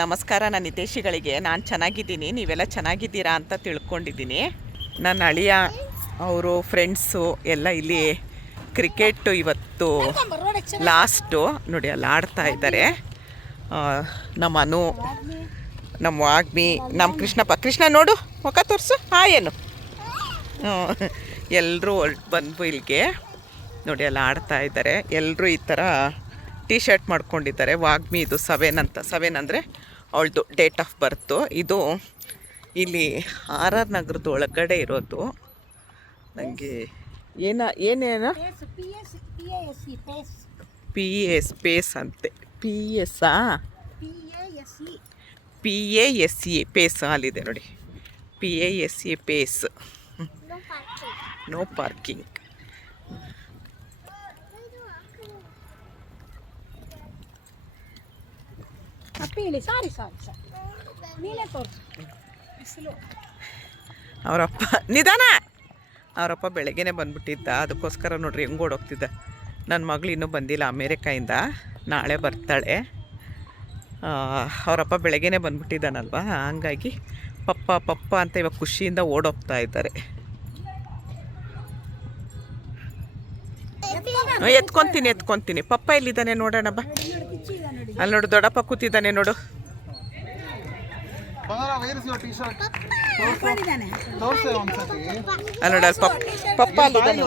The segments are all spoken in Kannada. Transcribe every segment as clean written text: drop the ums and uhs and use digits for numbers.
ನಮಸ್ಕಾರ ನನ್ನ ಹಿತೈಷಿಗಳಿಗೆ. ನಾನು ಚೆನ್ನಾಗಿದ್ದೀನಿ, ನೀವೆಲ್ಲ ಚೆನ್ನಾಗಿದ್ದೀರಾ ಅಂತ ತಿಳ್ಕೊಂಡಿದ್ದೀನಿ. ನನ್ನ ಅಳಿಯ ಅವರು ಫ್ರೆಂಡ್ಸು ಎಲ್ಲ ಇಲ್ಲಿ ಕ್ರಿಕೆಟು ಇವತ್ತು ಲಾಸ್ಟು ನೋಡಿ ಅಲ್ಲಿ ಆಡ್ತಾ ಇದ್ದಾರೆ. ನಮ್ಮ ಅನು, ನಮ್ಮ ವಾಗ್ಮಿ, ನಮ್ಮ ಕೃಷ್ಣ ನೋಡು ಮುಖ ತೋರಿಸು ಏನು ಎಲ್ಲರೂ ಬಂದು ಇಲ್ಲಿಗೆ ನೋಡಿ ಅಲ್ಲಿ ಆಡ್ತಾ ಇದ್ದಾರೆ. ಎಲ್ಲರೂ ಈ ಥರ ಟೀ ಶರ್ಟ್ ಮಾಡ್ಕೊಂಡಿದ್ದಾರೆ. ವಾಗ್ಮಿ ಇದು 7 ಅಂದರೆ ಅವಳದು ಡೇಟ್ ಆಫ್ ಬರ್ತು. ಇದು ಇಲ್ಲಿ RR ನಗರದ ಒಳಗಡೆ ಇರೋದು. ನನಗೆ ಏನೇನ PAS ಅಂತೆ. PASE ಪೇಸ್ ಅಲ್ಲಿದೆ ನೋಡಿ. PASE pace, no parking. ಅವರಪ್ಪ ನಿಧಾನ. ಅವರಪ್ಪ ಬೆಳಗ್ಗೆನೇ ಬಂದ್ಬಿಟ್ಟಿದ್ದ, ಅದಕ್ಕೋಸ್ಕರ ನೋಡ್ರಿ ಹೆಂಗೆ ಓಡೋಗ್ತಿದ್ದ. ನನ್ನ ಮಗಳು ಇನ್ನೂ ಬಂದಿಲ್ಲ ಅಮೇರಿಕಾಯಿಂದ, ನಾಳೆ ಬರ್ತಾಳೆ. ಅವರಪ್ಪ ಬೆಳಗ್ಗೆನೇ ಬಂದ್ಬಿಟ್ಟಿದ್ದಾನಲ್ವ, ಹಂಗಾಗಿ ಪಪ್ಪ ಅಂತ ಇವಾಗ ಖುಷಿಯಿಂದ ಓಡೋಗ್ತಾ ಇದ್ದಾರೆ. ಎತ್ಕೊತೀನಿ. ಪಪ್ಪ ಎಲ್ಲಿದ್ದಾನೆ ನೋಡೋಣ ಬಾ. ಅಲ್ಲಿ ನೋಡು ದೊಡ್ಡಪ್ಪ ಕೂತಿದ್ದಾನೆ ನೋಡು. ಅಲ್ಲಿ ನೋಡ ಪಪ್ಪ ಅಲ್ಲಿದ್ದಾನೆ.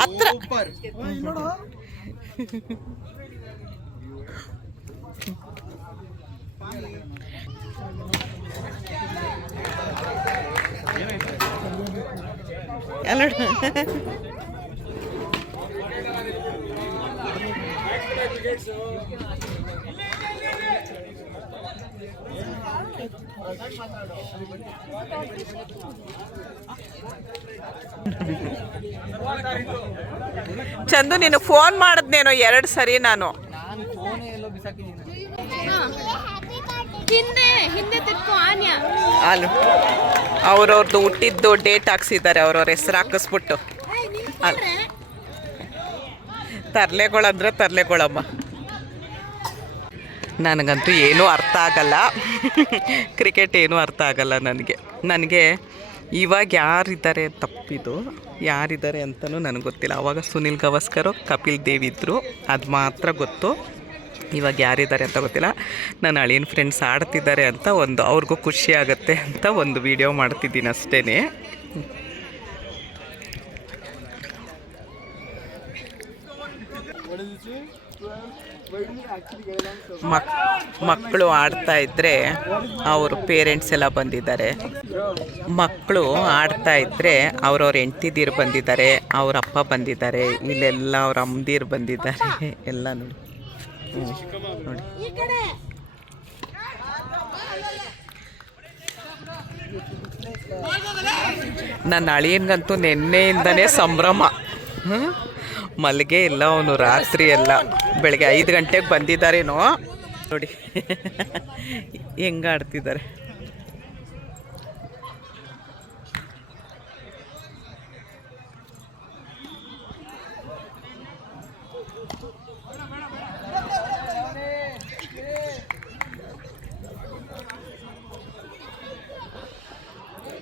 ಹತ್ರ ಚಂದು ನೀನು ಫೋನ್ ಮಾಡಿದ್ನೇನೋ 2 ಸರಿ ನಾನು. ಅವ್ರವ್ರದ್ದು ಹುಟ್ಟಿದ್ದು ಡೇಟ್ ಹಾಕ್ಸಿದ್ದಾರೆ, ಅವ್ರವ್ರ ಹೆಸರು ಹಾಕಿಸ್ಬಿಟ್ಟು. ತರ್ಲೆಗಳಂದ್ರೆ ತರ್ಲೆಗಳಮ್ಮ. ನನಗಂತೂ ಏನೂ ಅರ್ಥ ಆಗಲ್ಲ, ಕ್ರಿಕೆಟ್ ಏನೂ ಅರ್ಥ ಆಗಲ್ಲ ನನಗೆ ಇವಾಗ ಯಾರಿದ್ದಾರೆ, ತಪ್ಪಿದು ಯಾರಿದ್ದಾರೆ ಅಂತಲೂ ನನಗೆ ಗೊತ್ತಿಲ್ಲ. ಆವಾಗ ಸುನಿಲ್ ಗವಾಸ್ಕರ್, ಕಪಿಲ್ ದೇವ್ ಇದ್ದರು, ಅದು ಮಾತ್ರ ಗೊತ್ತು. ಇವಾಗ ಯಾರಿದ್ದಾರೆ ಅಂತ ಗೊತ್ತಿಲ್ಲ. ನನ್ನ ಅಳಿಯನ ಫ್ರೆಂಡ್ಸ್ ಆಡ್ತಿದ್ದಾರೆ ಅಂತ ಅವ್ರಿಗೂ ಖುಷಿ ಆಗುತ್ತೆ ಅಂತ ಒಂದು ವಿಡಿಯೋ ಮಾಡ್ತಿದ್ದೀನಿ ಅಷ್ಟೇ. ಮಕ್ಕಳು ಆಡ್ತಾ ಇದ್ದರೆ ಅವ್ರ ಪೇರೆಂಟ್ಸ್ ಎಲ್ಲ ಬಂದಿದ್ದಾರೆ. ಮಕ್ಕಳು ಆಡ್ತಾ ಇದ್ದರೆ ಅವ್ರವ್ರ ಹೆಂಡ್ತಿದೀರು ಬಂದಿದ್ದಾರೆ, ಅವ್ರ ಅಪ್ಪ ಬಂದಿದ್ದಾರೆ, ಇಲ್ಲೆಲ್ಲ ಅವ್ರ ಅಮ್ಮದೀರು ಬಂದಿದ್ದಾರೆ ಎಲ್ಲ ನೋಡಿ. ನೋಡಿ ನನ್ನ ಅಳಿಯನ್ಗಂತೂ ನಿನ್ನೆಯಿಂದನೇ ಸಂಭ್ರಮ. ಮಲ್ಲಿಗೆ ಇಲ್ಲ ಅವನು, ರಾತ್ರಿ ಎಲ್ಲ. ಬೆಳಗ್ಗೆ 5 ಗಂಟೆಗೆ ಬಂದಿದ್ದಾರೇನೋ ನೋಡಿ ಹೆಂಗೆ ಆಡ್ತಿದ್ದಾರೆ.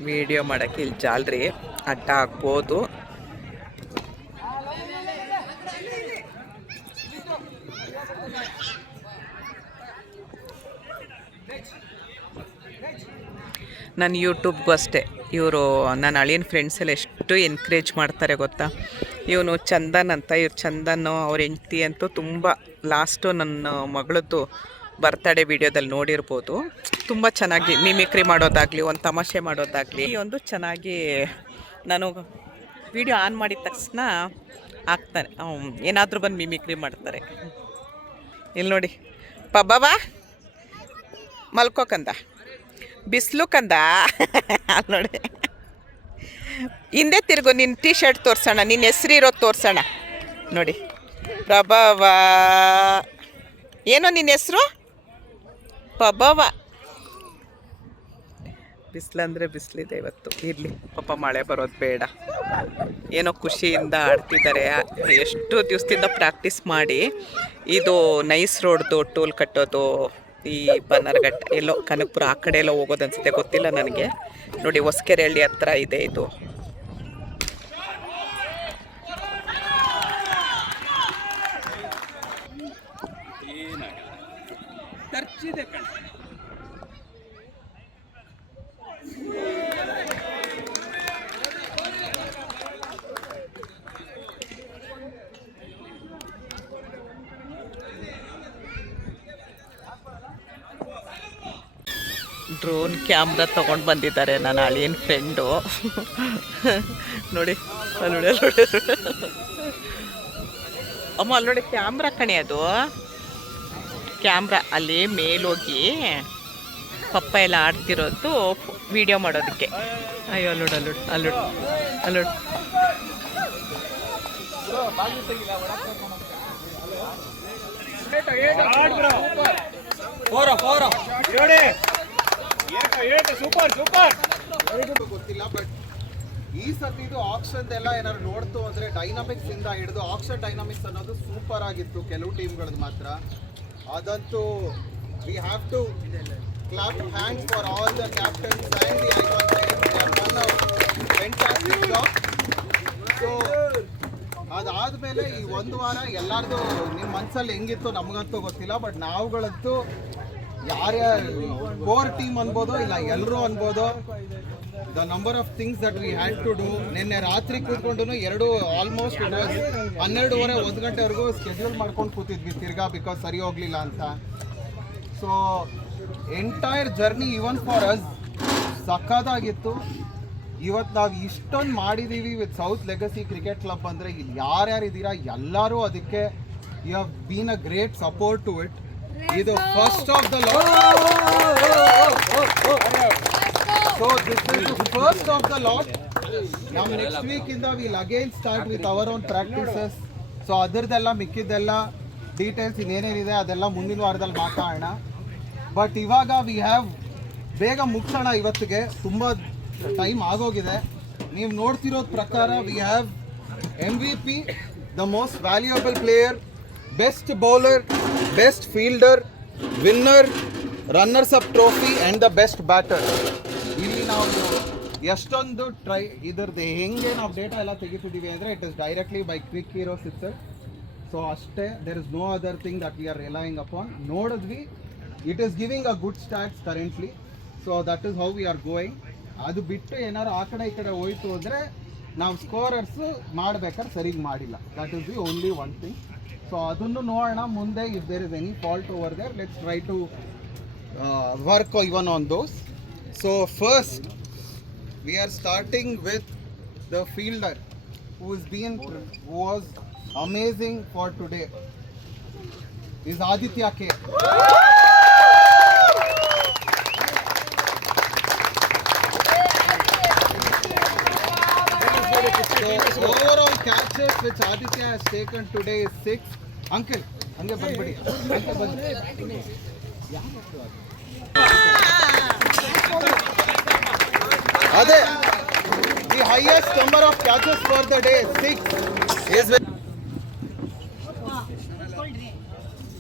ವಿಡಿಯೋ ಮಾಡೋಕ್ಕೆ ಇಲ್ಲಿ ಜಾಲ್ರಿ ಅಡ್ಡ ಹಾಕ್ಬೋದು. ನನ್ನ ಯೂಟ್ಯೂಬ್ಗೂ ಅಷ್ಟೇ, ಇವರು ನನ್ನ ಅಳಿಯನ ಫ್ರೆಂಡ್ಸ್ ಎಲ್ಲ ಎಷ್ಟು ಎನ್ಕರೇಜ್ ಮಾಡ್ತಾರೆ ಗೊತ್ತಾ. ಇವನು ಚಂದನ್ ಅಂತ, ಚಂದನ್ ಅವ್ರ ಹೆಂಡ್ತಿ ಅಂತೂ ತುಂಬ ಲಾಸ್ಟು ನನ್ನ ಮಗಳದ್ದು ಬರ್ತಡೇ ವಿಡಿಯೋದಲ್ಲಿ ನೋಡಿರ್ಬೋದು. ತುಂಬ ಚೆನ್ನಾಗಿ ಮಿಮಿಕ್ರಿ ಮಾಡೋದಾಗಲಿ, ಒಂದು ತಮಾಷೆ ಮಾಡೋದಾಗಲಿ, ಒಂದು ಚೆನ್ನಾಗಿ ನಾನು ವಿಡಿಯೋ ಆನ್ ಮಾಡಿದ ತಕ್ಷಣ ಆಗ್ತಾನೆ, ಏನಾದರೂ ಬಂದು ಮಿಮಿಕ್ರಿ ಮಾಡ್ತಾರೆ. ಇಲ್ಲಿ ನೋಡಿ ಪಬ್ಬವ ಮಲ್ಕೋಕಂದ, ಬಿಸಿಲು ಕಂದ ಅಲ್ಲಿ ನೋಡಿ. ಹಿಂದೆ ತಿರುಗು, ನಿನ್ನ ಟೀ ಶರ್ಟ್ ತೋರಿಸೋಣ, ನಿನ್ನ ಹೆಸರಿರೋದು ತೋರಿಸೋಣ ನೋಡಿ. ಪ್ರಭಾವ ಏನೋ ನಿನ್ನ ಹೆಸರು? ಪ್ರಭಾವ ಬಿಸಿಲಂದರೆ ಬಿಸಿಲಿದೆ ಇವತ್ತು. ಇರಲಿ ಪಾಪ, ಮಳೆ ಬರೋದು ಬೇಡ. ಏನೋ ಖುಷಿಯಿಂದ ಆಡ್ತಿದ್ದಾರೆ. ಎಷ್ಟು ದಿವಸದಿಂದ ಪ್ರಾಕ್ಟೀಸ್ ಮಾಡಿ ಇದು ನೈಸ್ ರೋಡ್ದು ಟೋಲ್ ಕಟ್ಟೋದು, ಈ ಬನ್ನರ್ಘಟ್ಟ ಎಲ್ಲೋ ಕನಕಪುರ ಆ ಕಡೆ ಎಲ್ಲ ಹೋಗೋದು ಅನಿಸುತ್ತೆ, ಗೊತ್ತಿಲ್ಲ ನನಗೆ. ನೋಡಿ ಹೊಸಕೆರೆಹಳ್ಳಿ ಹತ್ರ ಇದೆ ಇದು. ಡ್ರೋನ್ ಕ್ಯಾಮ್ರಾ ತೊಗೊಂಡು ಬಂದಿದ್ದಾರೆ ನನ್ನ ಅಳಿಯನ ಫ್ರೆಂಡು. ನೋಡಿ ಅಲ್ಲಿ ನೋಡಿ ಅಮ್ಮ, ಅಲ್ಲಿ ನೋಡಿ ಕ್ಯಾಮ್ರಾ ಕಣೆ, ಅದು ಕ್ಯಾಮ್ರಾ. ಅಲ್ಲಿ ಮೇಲೋಗಿ ಪಪ್ಪ ಎಲ್ಲ ಆಡ್ತಿರೋದು ವಿಡಿಯೋ ಮಾಡೋದಕ್ಕೆ. ಅಯ್ಯೋ ಅಲ್ಲೋಡು ಅಲ್ಲೋಡು ಅಲ್ಲೋಡು ಅಲ್ಲೋಡು. ಗೊತ್ತಿಲ್ಲ, ಬಟ್ ಈ ಸತಿದು ಆಕ್ಷನ್ ಎಲ್ಲ ಏನಾದ್ರು ನೋಡ್ತು ಅಂದ್ರೆ ಡೈನಾಮಿಕ್ಸ್ ಇಂದ ಹಿಡಿದು ಆಕ್ಷನ್ ಡೈನಾಮಿಕ್ಸ್ ಅನ್ನೋದು ಸೂಪರ್ ಆಗಿತ್ತು ಕೆಲವು ಟೀಮ್ಗಳದ್ದು ಮಾತ್ರ. ಅದಂತೂ we have to clap hands for all the captains and the icon players. They have done a fantastic job. So ಅದಾದಮೇಲೆ ಈ ಒಂದು ವಾರ ಎಲ್ಲರದು ನಿಮ್ಮ ಮನಸ್ಸಲ್ಲಿ ಹೆಂಗಿತ್ತು ನಮಗಂತೂ ಗೊತ್ತಿಲ್ಲ, ಬಟ್ ನಾವುಗಳಂತೂ ಯಾರ್ಯಾರು ಕೋರ್ ಟೀಮ್ ಅನ್ಬೋದು ಇಲ್ಲ ಎಲ್ಲರೂ ಅನ್ಬೋದು, the number of things that we had to do. ನಿನ್ನೆ ರಾತ್ರಿ ಕೂತ್ಕೊಂಡು ಆಲ್ಮೋಸ್ಟ್ 12:30 1 ಗಂಟೆವರೆಗೂ ಸ್ಕೆಡ್ಯೂಲ್ ಮಾಡ್ಕೊಂಡು ಕೂತಿದ್ವಿ ತಿರ್ಗಾ, ಬಿಕಾಸ್ ಸರಿ ಹೋಗ್ಲಿಲ್ಲ ಅಂತ. So entire journey even for us ಸಖತ್ತಾಗಿತ್ತು. ಇವತ್ತು ನಾವು ಇಷ್ಟೊಂದು ಮಾಡಿದ್ದೀವಿ with South Legacy Cricket Club ಅಂದರೆ ಇಲ್ಲಿ ಯಾರ್ಯಾರಿದ್ದೀರಾ ಎಲ್ಲರೂ ಅದಕ್ಕೆ you have been a great support to it. ಇದು first of the lot. So this is the first of the lot. ನಾವು ನೆಕ್ಸ್ಟ್ ವೀಕಿಂದ will again start with our own practices. So ಅದರದ್ದೆಲ್ಲ ಮಿಕ್ಕಿದ್ದೆಲ್ಲ ಡೀಟೇಲ್ಸ್ ಇನ್ನೇನೇನಿದೆ ಅದೆಲ್ಲ ಮುಂದಿನ ವಾರದಲ್ಲಿ ಮಾತಾಡೋಣ. ಬಟ್ ಇವಾಗ ವಿ ಹ್ಯಾವ್ ಬೇಗ ಮುಗಿಸೋಣ, ಇವತ್ತಿಗೆ ತುಂಬ ಟೈಮ್ ಆಗೋಗಿದೆ. ನೀವು ನೋಡ್ತಿರೋದ್ ಪ್ರಕಾರ we have MVP, the most valuable player, best bowler, best fielder, winner, runners up trophy and the best batter. ಇಲ್ಲಿ ನಾವು ಎಷ್ಟೊಂದು ಇದ್ರದ್ದು ಹೆಂಗೆ ನಾವು ಡೇಟಾ ಎಲ್ಲ ತೆಗಿತಿದ್ದೀವಿ ಅಂದರೆ it is directly by Quick Heroes itself. So ಅಷ್ಟೇ, there is no other thing that we are relying upon. ನೋಡಿದ್ವಿ, it is giving a good starts currently. So that is how we are going. ಅದು ಬಿಟ್ಟು ಏನಾದ್ರು ಆ ಕಡೆ ಈ ಕಡೆ ಹೋಯ್ತು ಅಂದರೆ ನಾವು ಸ್ಕೋರರ್ಸು ಮಾಡ್ಬೇಕಾದ್ರೆ ಸರಿಗೆ ಮಾಡಿಲ್ಲ. That is the only one thing. So ಅದನ್ನು ನೋಡೋಣ ಮುಂದೆ. If there is any fault over there, let's try to work even on those. So first we are starting with the fielder who was amazing for today. Is Aditya K. So overall catches which Aditya has taken today is 6. Uncle banbadi. Uncle banbadi. Ade, the highest number of catches for the day, 6, is with.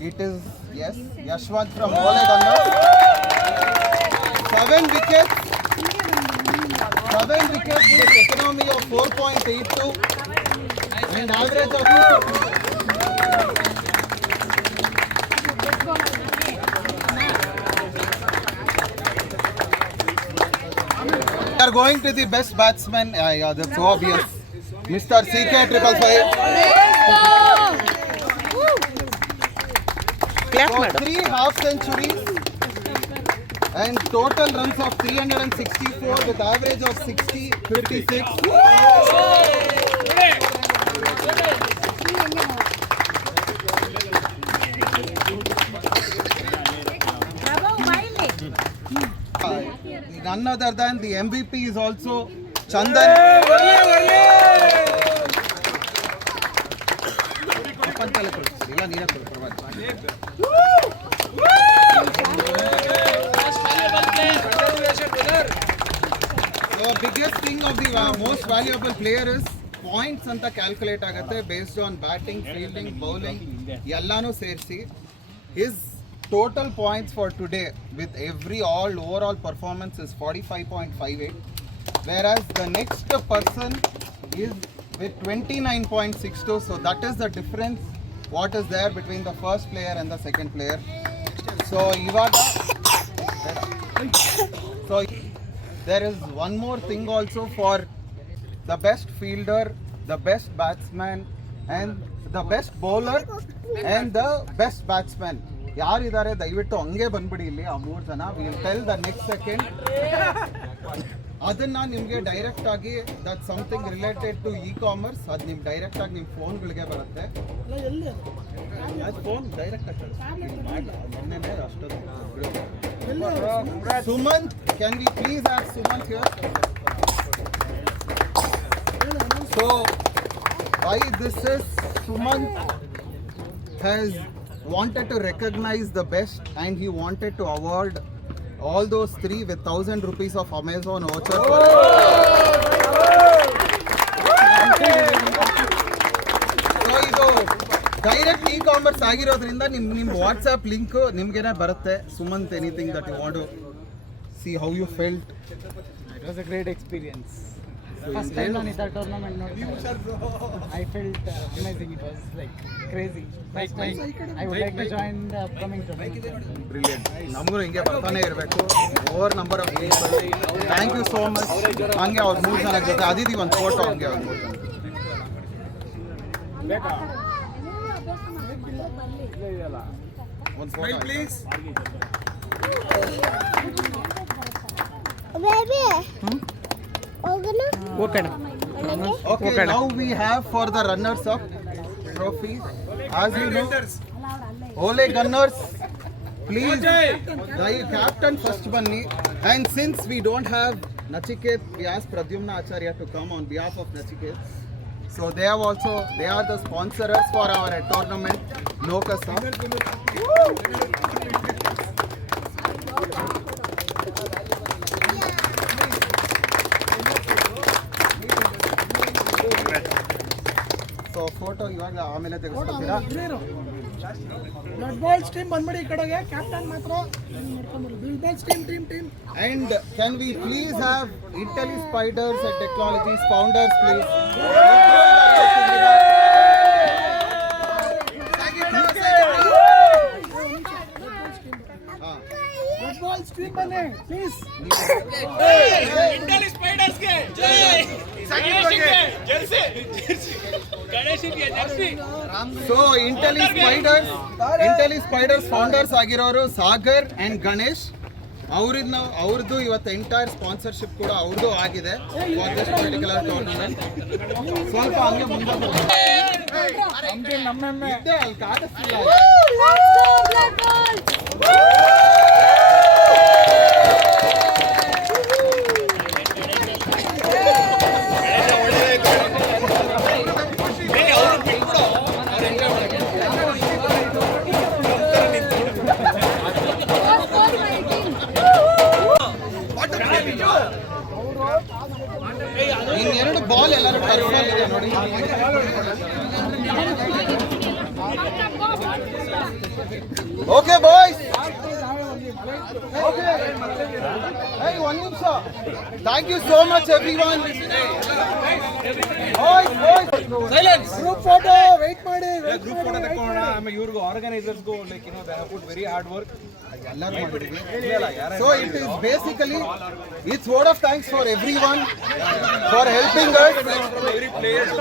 It is, yes, Yashwant from Moleganna. 7 wickets with economy of 4.82 and average of 2. We are going to the best batsman. Yeah, that's obvious. Mr. CK555. So 3 half centuries and total runs of 364 with average of 60, 56. None other than the MVP is also Chandan. biggest thing of the most valuable player is points ಅಂತ ಕ್ಯಾಲ್ಕುಲೇಟ್ ಆಗುತ್ತೆ based on batting, fielding, bowling ಎಲ್ಲಾನು ಸೇರಿಸಿ. His total points for today with every overall performance is 45.58, whereas the next person is with 29.62. So that is the difference what is there between the first player and the second player. So ivaga so there is one more thing also for the best fielder, the best batsman and the best bowler and the best batsman. ಯಾರಿದ್ದಾರೆ ದಯವಿಟ್ಟು ಹಂಗೆ ಬಂದ್ಬಿಡಿ ಇಲ್ಲಿ ಆ 3 ಜನ. Will tell the next second. ಅದನ್ನ ನಿಮಗೆ ಡೈರೆಕ್ಟ್ ಆಗಿ that something related to commerce ಅದು ನಿಮ್ ಡೈರೆಕ್ಟ್ ಆಗಿ ನಿಮ್ಮ ಫೋನ್ಗಳಿಗೆ ಬರುತ್ತೆ. ಫೋನ್ ಡೈರೆಕ್ಟ್ ಆಗಿ Sumanth, can we please ask Sumanth here? So why this is, Sumant has wanted to recognize the best and he wanted to award all those 3 with 1,000 rupees of Amazon voucher. So ಇದು ಡೈರೆಕ್ಟ್ ಕಾಮರ್ಸ್ ಆಗಿರೋದ್ರಿಂದ ನಿಮ್ಮ ವಾಟ್ಸ್ಆ್ಯಪ್ ಲಿಂಕ್ ನಿಮ್ಗೇನೆ ಬರುತ್ತೆ. Sumanth, anything that you want to see how you felt? It was a great experience. First time on the tournament, I felt amazing. It was like crazy. First time I would like to join the upcoming tournament. Brilliant. ನಮಗೂ ಹಿಂಗೆ ಬರ್ತಾನೆ ಇರಬೇಕು. Over number of people. Thank you so much. ಹಂಗೆ ಅವ್ರು 3 ಜನ ಜೊತೆ ಅದಿದ್ದೀವಿ ಒಂದು ಫೋಟೋ ಹಂಗೆ ಅವ್ರು 3 ಜನ. ಒಂದು photo please. Okay, now we have for the runners up trophy. As you know, Ole Gunners, please, the captain first bunny. And since we don't have Nachiket, we asked Pradyumna Acharya to come on behalf of Nachiket. So they are the sponsors for our tournament, Lokasa. So photo ಇವಾಗ ಆಮೇಲೆ ತೆಗೆಸ್ಕೊತೀರಾ? ಬ್ಲಡ್ ಬಾಲ್ಸ್ ಟೀಮ್ ಬಂದ್ಬಿಡಿ ಈ ಕಡೆಗೆ, ಕ್ಯಾಪ್ಟನ್ ಮಾತ್ರ blood balls team. And can we please have Intelli Spiders and Technologies founders please? Blood balls team ಬನ್ನಿ ಪ್ಲೀಸ್. ಇಂಟೆಲಿ ಸ್ಪೈಡರ್ಸ್ ಗೆ ಜೈ, ಗಣೇಶ್ ಗೆ Jersey. So Intelli Spiders founders ಆಗಿರೋರು ಸಾಗರ್ ಅಂಡ್ ಗಣೇಶ್. ಅವ್ರದ್ದು ಇವತ್ತು ಎಂಟೈರ್ ಸ್ಪಾನ್ಸರ್ಶಿಪ್ ಕೂಡ ಅವ್ರದ್ದು ಆಗಿದೆ ಫಾರ್ ದಿಸ್ ಪರ್ಟಿಕ್ಯುಲರ್ ಟೂರ್ನಮೆಂಟ್. ಸ್ವಲ್ಪ ಹಂಗೆ ಮುಂದೆ ಇದ್ದೆ ಅಲ್ಲಿ ಕಾಣಿಸ್ತಿಲ್ಲ. ಇನ್ನೆರಡು ಬಾಲ್ ಎಲ್ಲರೂ ಟರ್ಫಲ್ಲಿ ಇದೆ ನೋಡಿ. Okay boys, okay. Hey, one ನಿಮಿಷ. Thank you so much everyone. Silence. Group photo wait ಮಾಡಿ. ಗ್ರೂಪ್ ಫೋಟೋ ತಕೊಳ್ಳೋಣ. ಆಮೇಲೆ ಇವ್ರಿಗೂ ಆರ್ಗನೈಸರ್ಸ್ಗೂ like they have put very hard work. ಎಲ್ಲರೂ ಮಾಡಿದ್ವಿ. So it is basically, it's word of thanks for everyone for helping us. Every players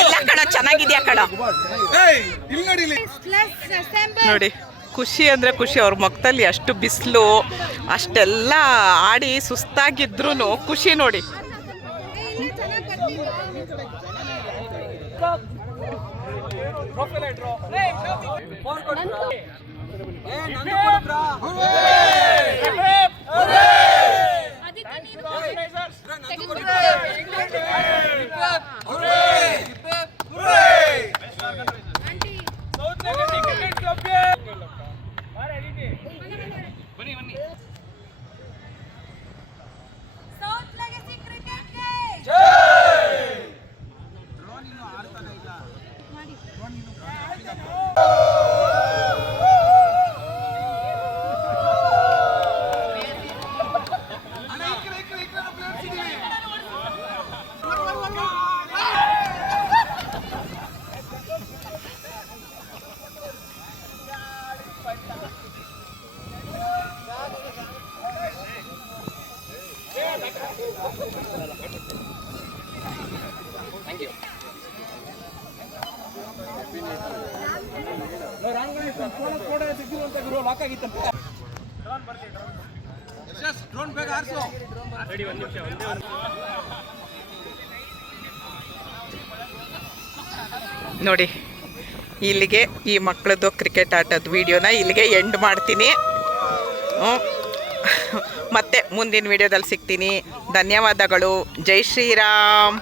ಇಲ್ಲ ಕಣ, ಚೆನ್ನಾಗಿದ್ಯಾ ಕಣ ನೋಡಿ. ಖುಷಿ ಅಂದರೆ ಖುಷಿ. ಅವ್ರ ಮುಖದಲ್ಲಿ ಅಷ್ಟು ಬಿಸಿಲು, ಅಷ್ಟೆಲ್ಲ ಆಡಿ ಸುಸ್ತಾಗಿದ್ರು ಖುಷಿ ನೋಡಿ. South Legacy Cricket ಗೆ ಲಾಕ್ ಆಗಿತ್ತಂತೆ. ಡ್ರೋನ್ ಬೇಗ ಆರಿಸು. ನೋಡಿ, ಇಲ್ಲಿಗೆ ಈ ಮಕ್ಕಳದ್ದು ಕ್ರಿಕೆಟ್ ಆಟದ ವಿಡಿಯೋನ ಇಲ್ಲಿಗೆ ಎಂಡ್ ಮಾಡ್ತೀನಿ. ಮತ್ತೆ ಮುಂದಿನ ವಿಡಿಯೋದಲ್ಲಿ ಸಿಗ್ತೀನಿ. ಧನ್ಯವಾದಗಳು. ಜೈ ಶ್ರೀರಾಮ್.